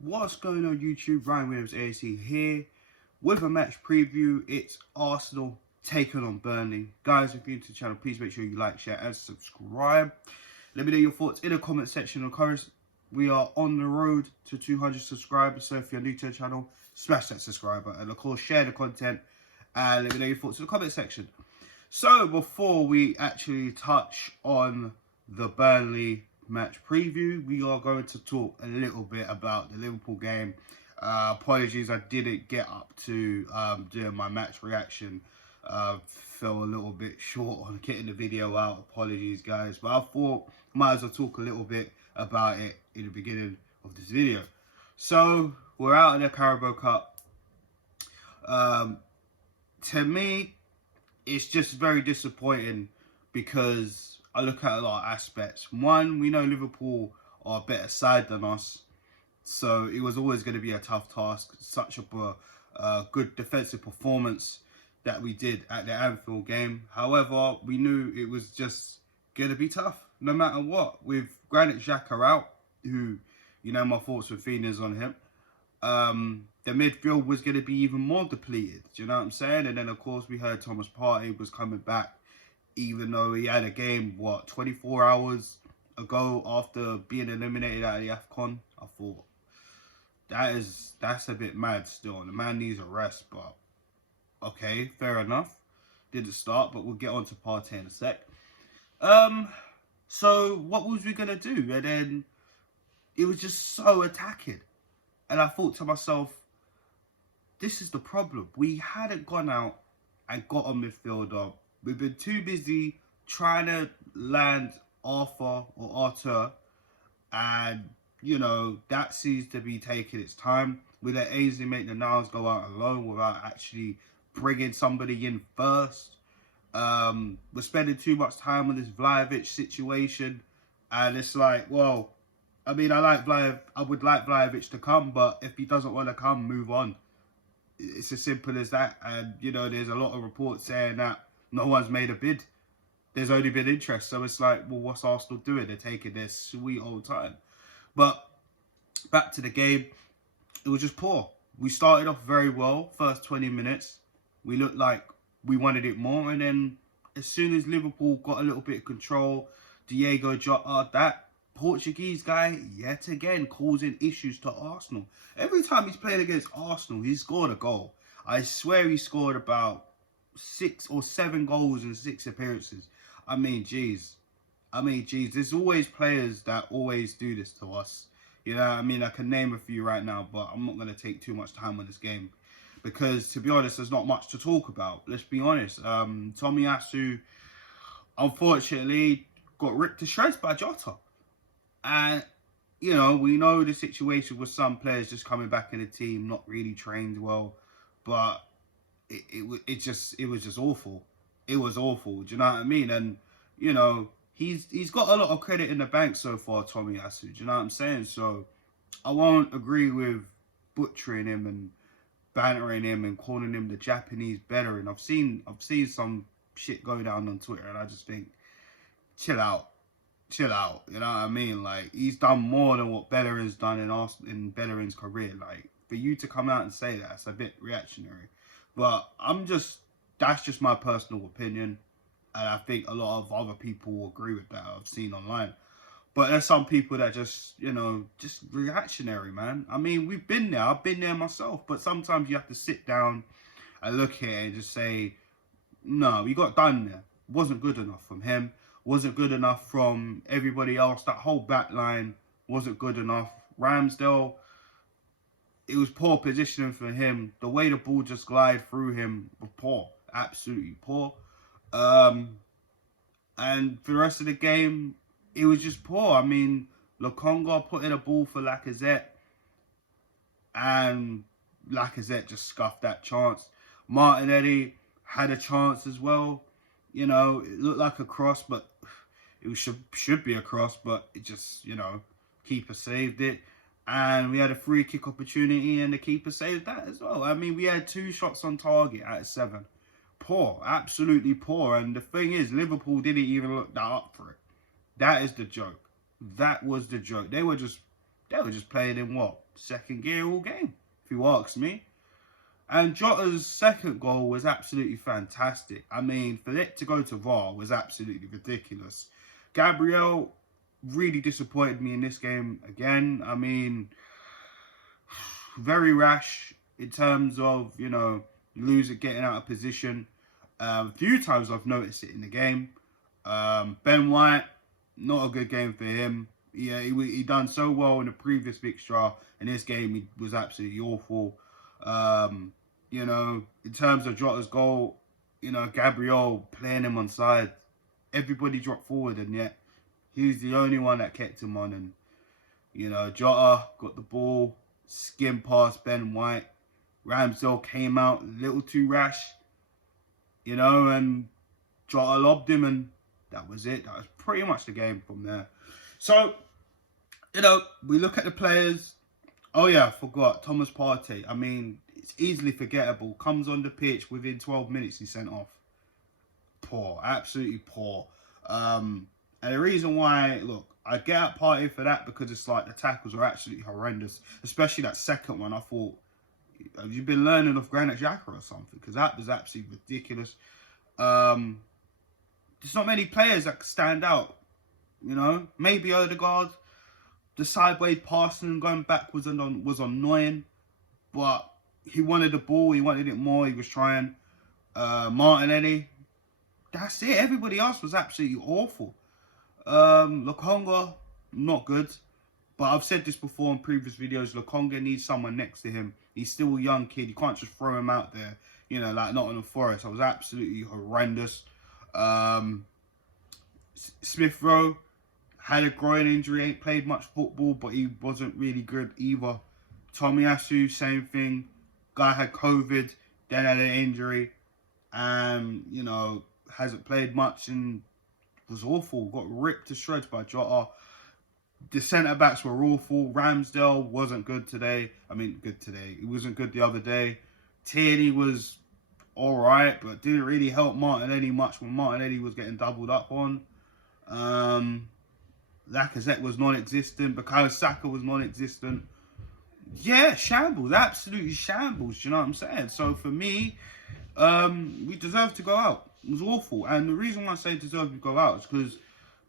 What's going on YouTube? Ryan Williams AAC here with a match preview. It's Arsenal taking on Burnley. Guys, if you're new to the channel, please make sure you like, share and subscribe. Let me know your thoughts in the comment section. Of course, we are on the road to 200 subscribers, so if you're new to the channel, smash that subscribe button and of course share the content and let me know your thoughts in the comment section. So before we actually touch on the Burnley match preview, we are going to talk a little bit about the Liverpool game. Apologies, I didn't get up to doing my match reaction. Fell a little bit short on getting the video out. Apologies, guys, but I thought might as well talk a little bit about it in the beginning of this video. So we're out in the Carabao Cup. To me, it's just very disappointing because I look at a lot of aspects. One, we know Liverpool are a better side than us, so it was always going to be a tough task. Such a good defensive performance that we did at the Anfield game. However, we knew it was just going to be tough, no matter what. With Granit Xhaka out, who, you know, my thoughts with feelings on him, the midfield was going to be even more depleted. Do you know what I'm saying? And then, of course, we heard Thomas Partey was coming back, even though he had a game, 24 hours ago after being eliminated out of the AFCON. I thought, that's a bit mad still. The man needs a rest, but okay, fair enough. Didn't start, but we'll get on to Partey in a sec. So what was we going to do? And then it was just so attacking. And I thought to myself, this is the problem. We hadn't gone out and got a midfielder. We've been too busy trying to land Arthur, and, you know, that seems to be taking its time. We let Ainsley Maitland-Niles go out alone without actually bringing somebody in first. We're spending too much time on this Vlahovic situation, and it's like, well, I mean, I would like Vlahovic to come, but if he doesn't want to come, move on. It's as simple as that. And, you know, there's a lot of reports saying that no one's made a bid. There's only been interest. So it's like, well, what's Arsenal doing? They're taking their sweet old time. But back to the game, it was just poor. We started off very well, first 20 minutes. We looked like we wanted it more. And then as soon as Liverpool got a little bit of control, Diego Jota, that Portuguese guy, yet again, causing issues to Arsenal. Every time he's played against Arsenal, he's scored a goal. I swear he scored about 6 or 7 goals in 6 appearances. I mean, geez. There's always players that always do this to us. You know, I mean, I can name a few right now, but I'm not going to take too much time on this game. Because, to be honest, there's not much to talk about. Let's be honest. Tomiyasu, unfortunately, got ripped to shreds by Jota. And, you know, we know the situation with some players just coming back in the team, not really trained well. But it was just awful. It was awful. Do you know what I mean? And, you know, he's got a lot of credit in the bank so far, Tomiyasu. Do you know what I'm saying? So I won't agree with butchering him and bantering him and calling him the Japanese veteran. I've seen some shit go down on Twitter, and I just think, chill out. You know what I mean? Like, he's done more than what Bellerin's done in Bellerin's career. Like, for you to come out and say that, it's a bit reactionary. But that's just my personal opinion. And I think a lot of other people will agree with that I've seen online. But there's some people that just, you know, just reactionary, man. I mean, we've been there. I've been there myself. But sometimes you have to sit down and look at it and just say, no, we got done there. Wasn't good enough from him. Wasn't good enough from everybody else. That whole back line wasn't good enough. Ramsdale, it was poor positioning for him. The way the ball just glided through him was poor. Absolutely poor. And for the rest of the game, it was just poor. I mean, Lokonga put in a ball for Lacazette, and Lacazette just scuffed that chance. Martinelli had a chance as well. You know, it looked like a cross, but it should be a cross, but it just, you know, keeper saved it. And we had a free kick opportunity, and the keeper saved that as well. I mean, we had 2 shots on target out of 7. Poor, absolutely poor. And the thing is, Liverpool didn't even look that up for it. That is the joke. That was the joke. They were just playing in what? second gear all game, if you ask me. And Jota's second goal was absolutely fantastic. I mean, for it to go to VAR was absolutely ridiculous. Gabriel really disappointed me in this game again. I mean, very rash in terms of, you know, getting out of position. A few times I've noticed it in the game. Ben White, not a good game for him. Yeah, he done so well in the previous fixture. In this game, he was absolutely awful. You know, in terms of Jota's goal, you know, Gabriel playing him on side. Everybody dropped forward, and yet he's the only one that kept him on. And, you know, Jota got the ball, skimmed past Ben White. Ramsdale came out a little too rash, you know, and Jota lobbed him, and that was it. That was pretty much the game from there. So, you know, we look at the players. Oh, yeah, I forgot. Thomas Partey. I mean, it's easily forgettable. Comes on the pitch within 12 minutes, he's sent off. Poor. Absolutely poor. And the reason why, look, I get at Partey for that because it's like the tackles are absolutely horrendous. Especially that second one. I thought, have you been learning off Granit Xhaka or something? Because that was absolutely ridiculous. There's not many players that stand out. You know, maybe Odegaard. The sideways passing and going back was annoying, but he wanted the ball. He wanted it more. He was trying. Martinelli. That's it. Everybody else was absolutely awful. Lokonga, not good. But I've said this before in previous videos. Lokonga needs someone next to him. He's still a young kid. You can't just throw him out there. You know, like Nottingham Forest. I was absolutely horrendous. Smith Rowe had a groin injury. Ain't played much football, but he wasn't really good either. Tomiyasu, same thing. Guy had COVID, then had an injury. And, you know, hasn't played much and was awful. Got ripped to shreds by Jota. The centre-backs were awful. Ramsdale wasn't good today. I mean, good today. He wasn't good the other day. Tierney was alright, but didn't really help Martinelli much when Martinelli was getting doubled up on. Lacazette was non-existent. Bukayo Saka was non-existent. Yeah, shambles. Absolutely shambles. Do you know what I'm saying? So for me, we deserve to go out. It was awful. And the reason why I say deserve to go out is because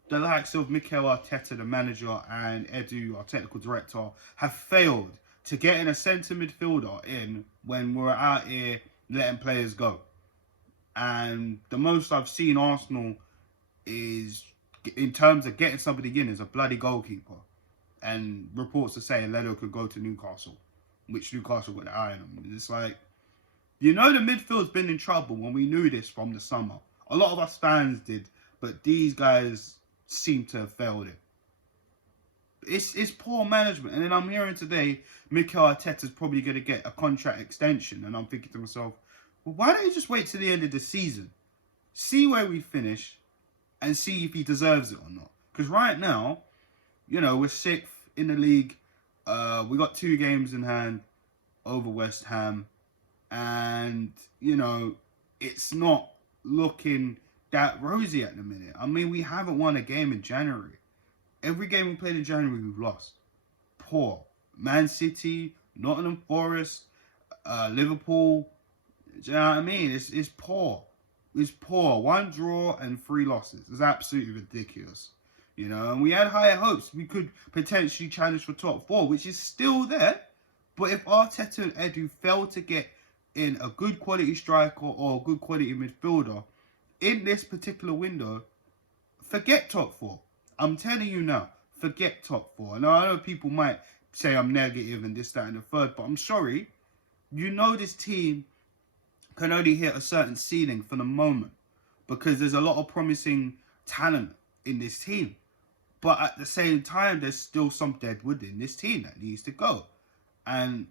the likes of Mikel Arteta, the manager, and Edu, our technical director, have failed to get in a centre midfielder in when we're out here letting players go. And the most I've seen Arsenal is, in terms of getting somebody in, is a bloody goalkeeper. And reports are saying Leno could go to Newcastle, which Newcastle got the eye on him. It's like, you know, the midfield's been in trouble when we knew this from the summer. A lot of us fans did, but these guys seem to have failed it. It's poor management. And then I'm hearing today, Mikel Arteta's probably going to get a contract extension. And I'm thinking to myself, well, why don't you just wait till the end of the season? See where we finish and see if he deserves it or not. Because right now, you know, we're 6th in the league. We got 2 games in hand over West Ham. And, you know, it's not looking that rosy at the minute. I mean, we haven't won a game in January. Every game we played in January, we've lost. Poor. Man City, Nottingham Forest, Liverpool. Do you know what I mean? It's poor. It's poor. 1 draw and 3 losses. It's absolutely ridiculous. You know, and we had higher hopes. We could potentially challenge for top 4, which is still there. But if Arteta and Edu fail to get in a good quality striker or a good quality midfielder in this particular window, forget top 4. I'm telling you now, forget top 4. And I know people might say I'm negative and this, that, and the third, but I'm sorry. You know this team can only hit a certain ceiling for the moment because there's a lot of promising talent in this team. But at the same time, there's still some dead wood in this team that needs to go. And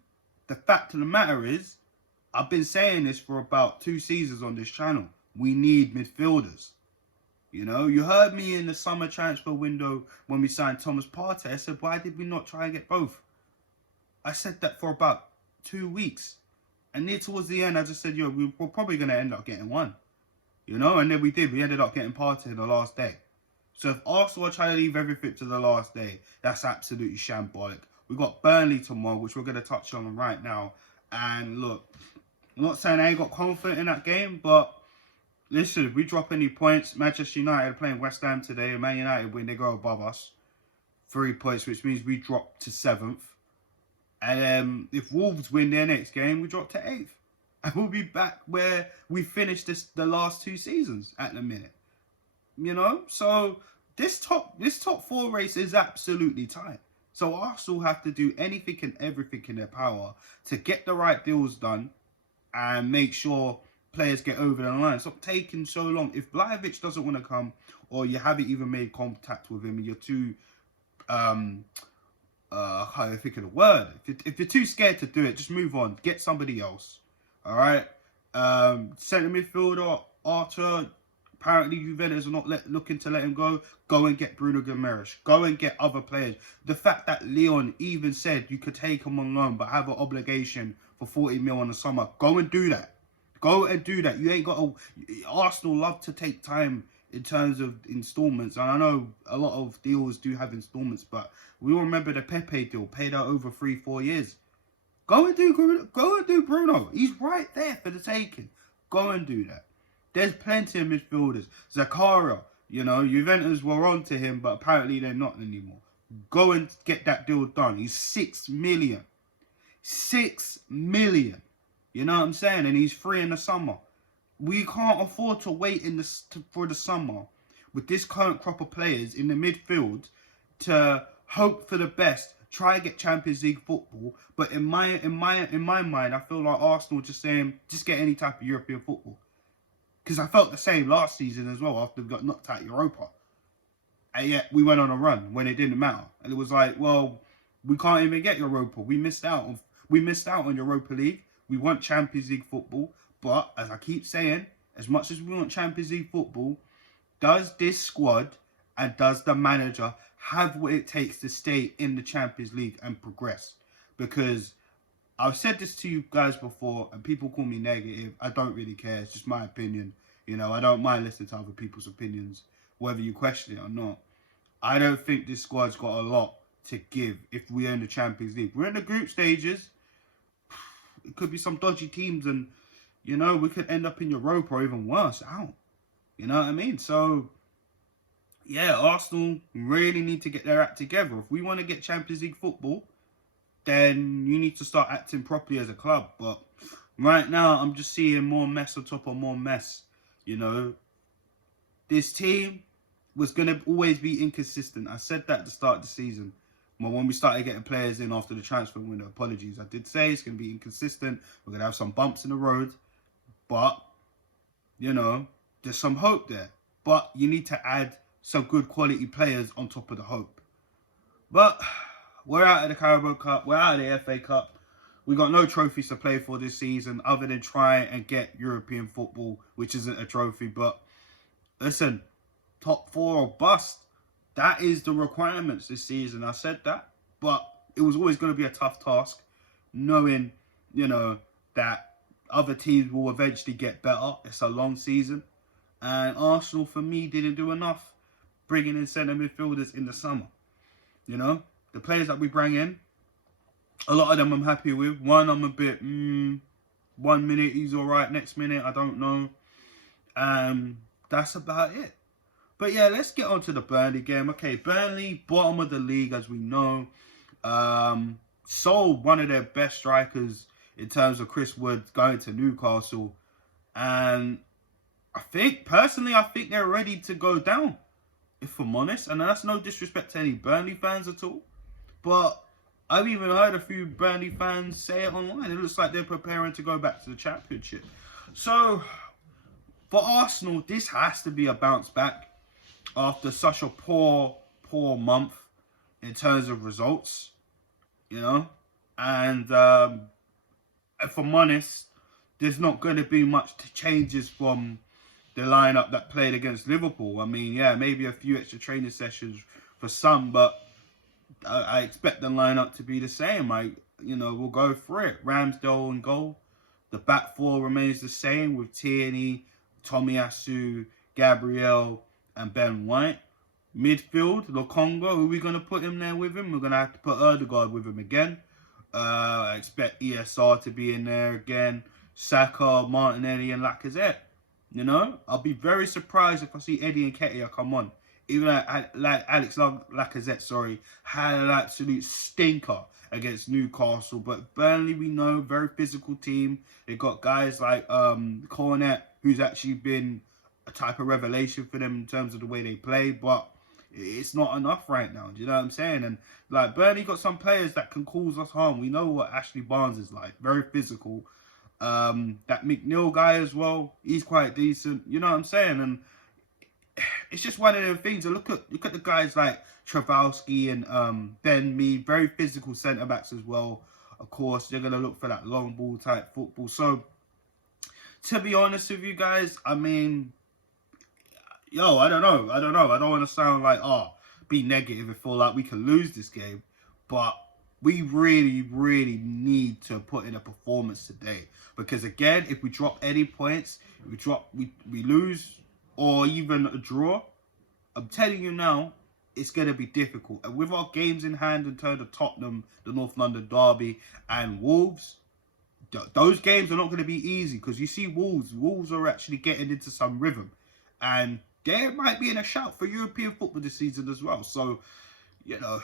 the fact of the matter is, I've been saying this for about 2 seasons on this channel. We need midfielders. You know, you heard me in the summer transfer window when we signed Thomas Partey. I said, why did we not try and get both? I said that for about 2 weeks. And near towards the end, I just said, yo, we're probably going to end up getting one. You know, and then we did. We ended up getting Partey the last day. So if Arsenal are trying to leave everything to the last day, that's absolutely shambolic. We got Burnley tomorrow, which we're going to touch on right now. And look, I'm not saying I ain't got confidence in that game, but listen, if we drop any points, Manchester United are playing West Ham today, and Man United win, they go above us. 3 points, which means we drop to 7th. And if Wolves win their next game, we drop to 8th. And we'll be back where we finished the last 2 seasons at the minute. You know? So this top 4 race is absolutely tight. So Arsenal have to do anything and everything in their power to get the right deals done and make sure players get over the line. Stop taking so long. If Blajovic doesn't want to come, or you haven't even made contact with him, and you're too how do I think of the word? If you're too scared to do it, just move on. Get somebody else. All right. Centre midfielder Arthur. Apparently, Juventus are not looking to let him go. Go and get Bruno Guimaraes. Go and get other players. The fact that Leon even said you could take him on loan, but have an obligation for 40 mil in the summer. Go and do that. Go and do that. You ain't got to... Arsenal love to take time in terms of installments. And I know a lot of deals do have installments, but we all remember the Pepe deal, paid out over 3-4 years. Go and do Bruno. He's right there for the taking. Go and do that. There's plenty of midfielders. Zakaria, you know, Juventus were on to him, but apparently they're not anymore. Go and get that deal done. He's 6 million. 6 million. You know what I'm saying? And he's free in the summer. We can't afford to wait for the summer with this current crop of players in the midfield to hope for the best, try and get Champions League football. But in my mind, I feel like Arsenal just saying, just get any type of European football. Because I felt the same last season as well after we got knocked out Europa. And yet we went on a run when it didn't matter. And it was like, well, we can't even get Europa. We missed out on Europa League. We want Champions League football. But as I keep saying, as much as we want Champions League football, does this squad and does the manager have what it takes to stay in the Champions League and progress? Because I've said this to you guys before, and people call me negative. I don't really care. It's just my opinion. You know, I don't mind listening to other people's opinions, whether you question it or not. I don't think this squad's got a lot to give if we're in the Champions League. We're in the group stages. It could be some dodgy teams, and, you know, we could end up in Europa or even worse, out. You know what I mean? So, yeah, Arsenal really need to get their act together. If we want to get Champions League football, then you need to start acting properly as a club. But right now, I'm just seeing more mess on top of more mess. You know, this team was going to always be inconsistent. I said that at the start of the season. Well, when we started getting players in after the transfer window, apologies. I did say it's going to be inconsistent. We're going to have some bumps in the road. But, you know, there's some hope there. But you need to add some good quality players on top of the hope. But we're out of the Carabao Cup. We're out of the FA Cup. We got no trophies to play for this season other than try and get European football, which isn't a trophy. But listen, top 4 or bust. That is the requirements this season. I said that. But it was always going to be a tough task, knowing, you know, that other teams will eventually get better. It's a long season. And Arsenal, for me, didn't do enough bringing in centre midfielders in the summer. You know, the players that we bring in, a lot of them I'm happy with. One I'm a bit, 1 minute he's all right, next minute I don't know. That's about it. But yeah, let's get on to the Burnley game. Okay, Burnley, bottom of the league, as we know. Sold one of their best strikers in terms of Chris Wood going to Newcastle. And I think they're ready to go down, if I'm honest. And that's no disrespect to any Burnley fans at all. But I've even heard a few Burnley fans say it online. It looks like they're preparing to go back to the Championship. So, for Arsenal, this has to be a bounce back after such a poor month in terms of results, you know. And if I'm honest, there's not going to be much changes from the lineup that played against Liverpool. I mean, yeah, maybe a few extra training sessions for some, but I expect the lineup to be the same. We'll go for it. Ramsdale in goal. The back 4 remains the same with Tierney, Tomiyasu, Gabriel, and Ben White. Midfield, Lokonga, who are we going to put him there with him? We're going to have to put Ødegaard with him again. I expect ESR to be in there again. Saka, Martinelli and Lacazette. You know, I'll be very surprised if I see Eddie Nketiah come on. Even like Alex Lacazette, sorry, had an absolute stinker against Newcastle. But Burnley, we know, very physical team. They got guys like Cornet, who's actually been a type of revelation for them in terms of the way they play. But it's not enough right now. Do you know what I'm saying? And like Burnley got some players that can cause us harm. We know what Ashley Barnes is like. Very physical. That McNeil guy as well, he's quite decent. You know what I'm saying? And it's just one of them things. And look at the guys like Travalski and Ben Mee, very physical centre backs as well. Of course, they're gonna look for that long ball type football. So to be honest with you guys, I mean, yo, I don't know. I don't want to sound like be negative and feel like we can lose this game, but we really, really need to put in a performance today. Because again, if we drop any points, we lose, or even a draw, I'm telling you now, it's going to be difficult. And with our games in hand in terms of Tottenham, the North London Derby, and Wolves, those games are not going to be easy. Because you see Wolves are actually getting into some rhythm. And they might be in a shout for European football this season as well. So, you know,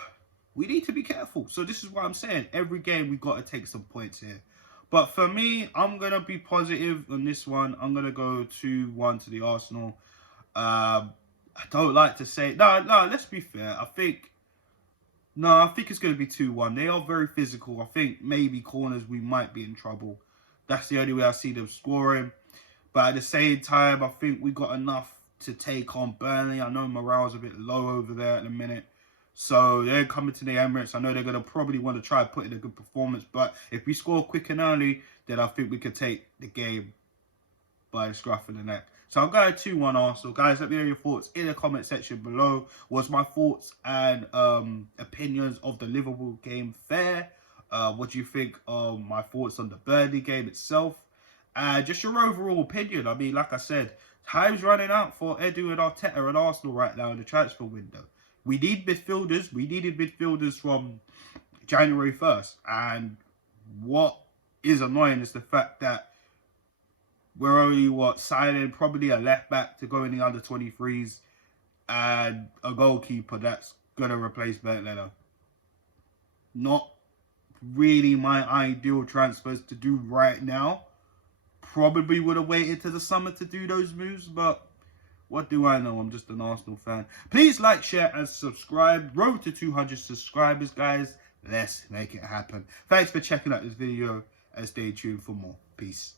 we need to be careful. So this is what I'm saying. Every game we got to take some points here. But for me, I'm going to be positive on this one. I'm going to go 2-1 to the Arsenal. I don't like to say... No, let's be fair. I think it's going to be 2-1. They are very physical. I think maybe corners we might be in trouble. That's the only way I see them scoring. But at the same time, I think we got enough to take on Burnley. I know morale's a bit low over there at the minute. So they're coming to the Emirates. I know they're going to probably want to try and put in a good performance. But if we score quick and early, then I think we could take the game by the scruff of the neck. So I'm going 2-1 Arsenal. Guys, let me know your thoughts in the comment section below. Was my thoughts and opinions of the Liverpool game fair? What do you think of my thoughts on the Burnley game itself? And just your overall opinion. I mean, like I said, time's running out for Edu and Arteta and Arsenal right now in the transfer window. We need midfielders. We needed midfielders from January 1st. And what is annoying is the fact that we're only, signing probably a left-back to go in the under-23s and a goalkeeper that's going to replace Bert Leno. Not really my ideal transfers to do right now. Probably would have waited to the summer to do those moves, but what do I know? I'm just an Arsenal fan. Please like, share, and subscribe. Road to 200 subscribers, guys. Let's make it happen. Thanks for checking out this video, and stay tuned for more. Peace.